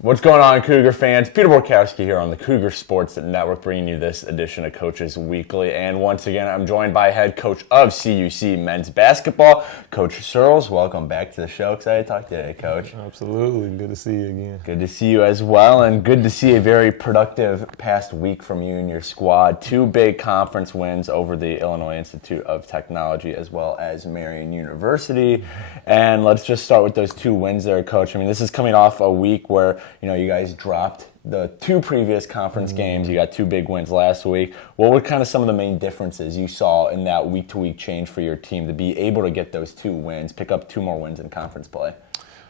What's going on, Cougar fans? Peter Borkowski here on the Cougar Sports Network, bringing you this edition of Coaches Weekly. And once again, I'm joined by head coach of CUC men's basketball, Coach Surles. Welcome back to the show. Excited to talk today, Coach. Absolutely. Good to see you again. Good to see you as well, and good to see a very productive past week from you and your squad. 2 big conference wins over the Illinois Institute of Technology as well as Marian University. And let's just start with those 2 wins there, Coach. I mean, this is coming off a week where you guys dropped the 2 previous conference games. You got 2 big wins last week. What were kind of some of the main differences you saw in that week-to-week change for your team to be able to get those 2 wins, pick up 2 more wins in conference play?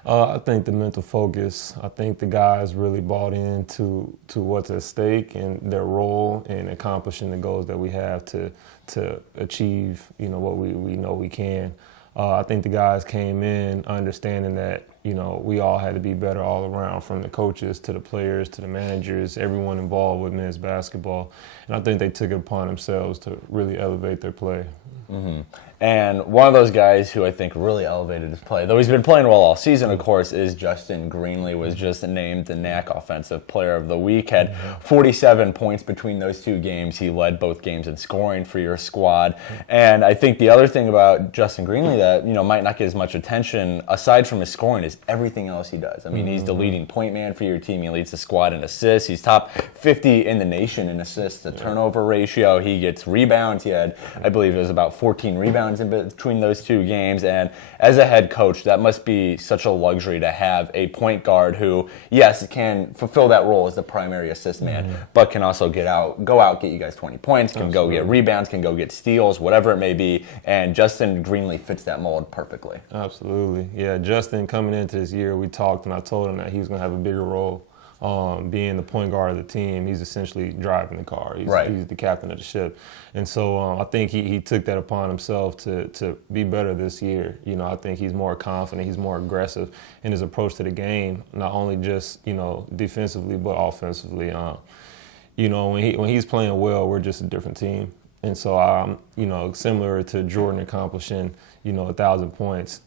I think the mental focus. I think the guys really bought into what's at stake and their role in accomplishing the goals that we have to achieve, what we know we can. I think the guys came in understanding that, we all had to be better all around, from the coaches to the players to the managers, everyone involved with men's basketball. And I think they took it upon themselves to really elevate their play. Mm-hmm. And one of those guys who I think really elevated his play, though he's been playing well all season, of course, is Justin Greenlee. Was just named the NACC Offensive Player of the Week. Had 47 points between those 2 games. He led both games in scoring for your squad. And I think the other thing about Justin Greenlee that might not get as much attention, aside from his scoring, is everything else he does. I mean, he's the leading point man for your team. He leads the squad in assists. He's top 50 in the nation in assists to turnover ratio. He gets rebounds. He had, I believe, it was about 14 rebounds in between those 2 games. And as a head coach, that must be such a luxury to have a point guard who, yes, can fulfill that role as the primary assist man, but can also go out, get you guys 20 points, can go get rebounds, can go get steals, whatever it may be. And Justin Greenlee fits that mold perfectly. Absolutely. Yeah, Justin, coming into this year, we talked and I told him that he was going to have a bigger role. Being the point guard of the team, he's essentially driving the car. He's the captain of the ship. And so I think he took that upon himself to be better this year. I think he's more confident, he's more aggressive in his approach to the game, not only just, defensively, but offensively. When he's playing well, we're just a different team. And so, similar to Jordan accomplishing, 1,000 points,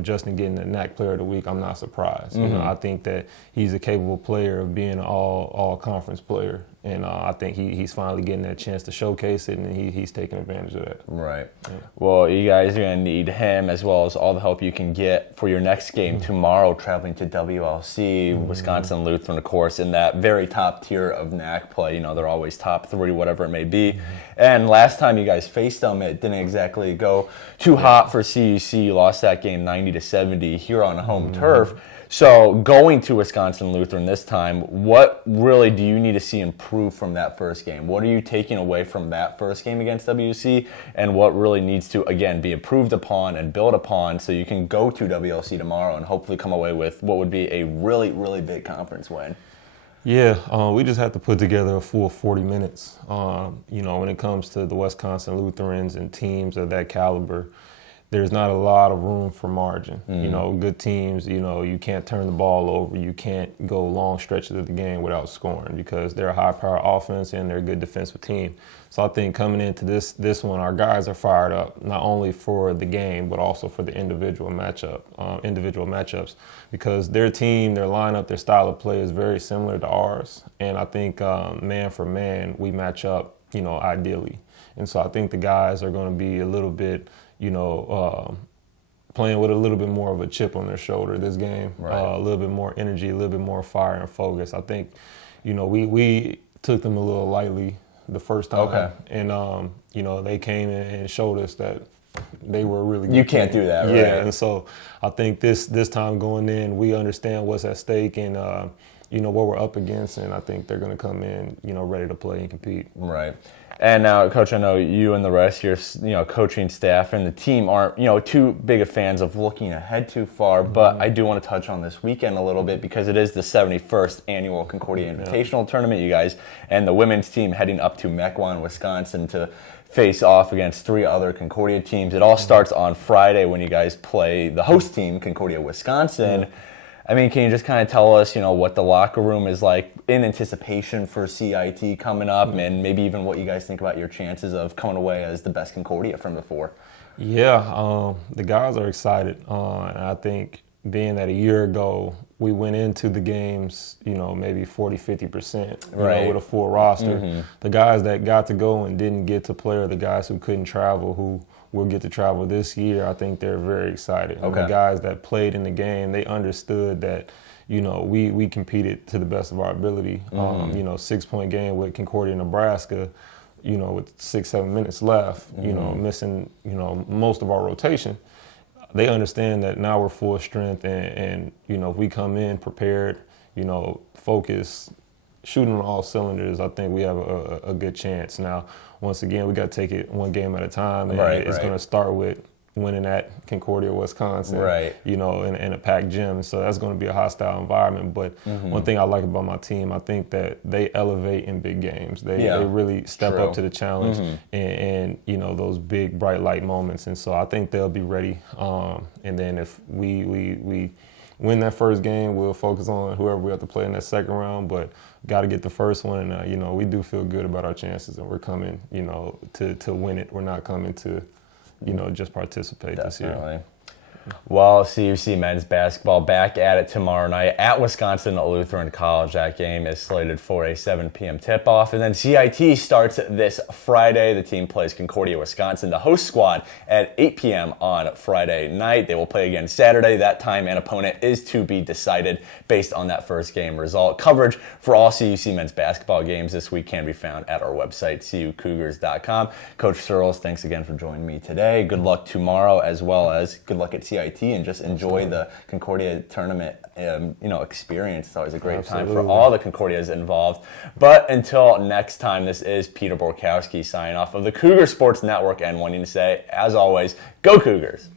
Justin getting the NACC Player of the Week, I'm not surprised. I think that he's a capable player of being an all-conference player. And I think he's finally getting that chance to showcase it, and he's taking advantage of that. Right. Yeah. Well, you guys are going to need him as well as all the help you can get for your next game tomorrow, traveling to WLC, Wisconsin Lutheran, of course, in that very top tier of NACC play. They're always top 3, whatever it may be. And last time you guys faced them, it didn't exactly go too hot for CUC. You lost that game 90-70 here on home turf. So going to Wisconsin Lutheran this time, what really do you need to see improve from that first game? What are you taking away from that first game against WC, and what really needs to, again, be improved upon and built upon so you can go to WLC tomorrow and hopefully come away with what would be a really, really big conference win? Yeah, we just have to put together a full 40 minutes. When it comes to the Wisconsin Lutherans and teams of that caliber, there's not a lot of room for margin. Good teams, you can't turn the ball over. You can't go long stretches of the game without scoring because they're a high-power offense and they're a good defensive team. So I think coming into this one, our guys are fired up, not only for the game, but also for the individual matchups, because their team, their lineup, their style of play is very similar to ours. And I think man for man, we match up, ideally. And so I think the guys are going to be a little bit, playing with a little bit more of a chip on their shoulder this game, a little bit more energy, a little bit more fire and focus. I think, we took them a little lightly the first time, and they came in and showed us that they were really good. You can't do that, right? Yeah, and so I think this time going in, we understand what's at stake and what we're up against, and I think they're going to come in, ready to play and compete. Right. And now, Coach, I know you and the rest of your, coaching staff and the team aren't, too big of fans of looking ahead too far, but I do want to touch on this weekend a little bit because it is the 71st annual Concordia Invitational Tournament, you guys, and the women's team heading up to Mequon, Wisconsin to face off against 3 other Concordia teams. It all starts on Friday when you guys play the host team, Concordia, Wisconsin. I mean, can you just kind of tell us, what the locker room is like in anticipation for CIT coming up, and maybe even what you guys think about your chances of coming away as the best Concordia from before? Yeah, the guys are excited, and I think being that a year ago we went into the games, maybe 40-50%, with a full roster. The guys that got to go and didn't get to play, or the guys who couldn't travel, who will get to travel this year, I think they're very excited. Okay. And the guys that played in the game, they understood that, we competed to the best of our ability. 6-point game with Concordia, Nebraska, with 6-7 minutes left, missing, most of our rotation. They understand that now we're full strength, and if we come in prepared, focused, shooting on all cylinders, I think we have a good chance. Now, once again, we got to take it one game at a time, and it's going to start with winning at Concordia, Wisconsin, in a packed gym. So that's going to be a hostile environment. But one thing I like about my team, I think that they elevate in big games. They really step up to the challenge and those big bright light moments. And so I think they'll be ready. And then if we win that first game, we'll focus on whoever we have to play in that second round. But got to get the first one. And we do feel good about our chances, and we're coming, to win it. We're not coming to just participate this year. Well, CUC men's basketball back at it tomorrow night at Wisconsin Lutheran College. That game is slated for a 7 p.m. tip-off. And then CIT starts this Friday. The team plays Concordia, Wisconsin, the host squad, at 8 p.m. on Friday night. They will play again Saturday. That time and opponent is to be decided based on that first game result. Coverage for all CUC men's basketball games this week can be found at our website, cucougars.com. Coach Surles, thanks again for joining me today. Good luck tomorrow, as well as good luck at CIT, and just enjoy the Concordia tournament, experience. It's always a great time for all the Concordias involved. But until next time, this is Peter Borkowski signing off of the Cougar Sports Network, and wanting to say, as always, go Cougars.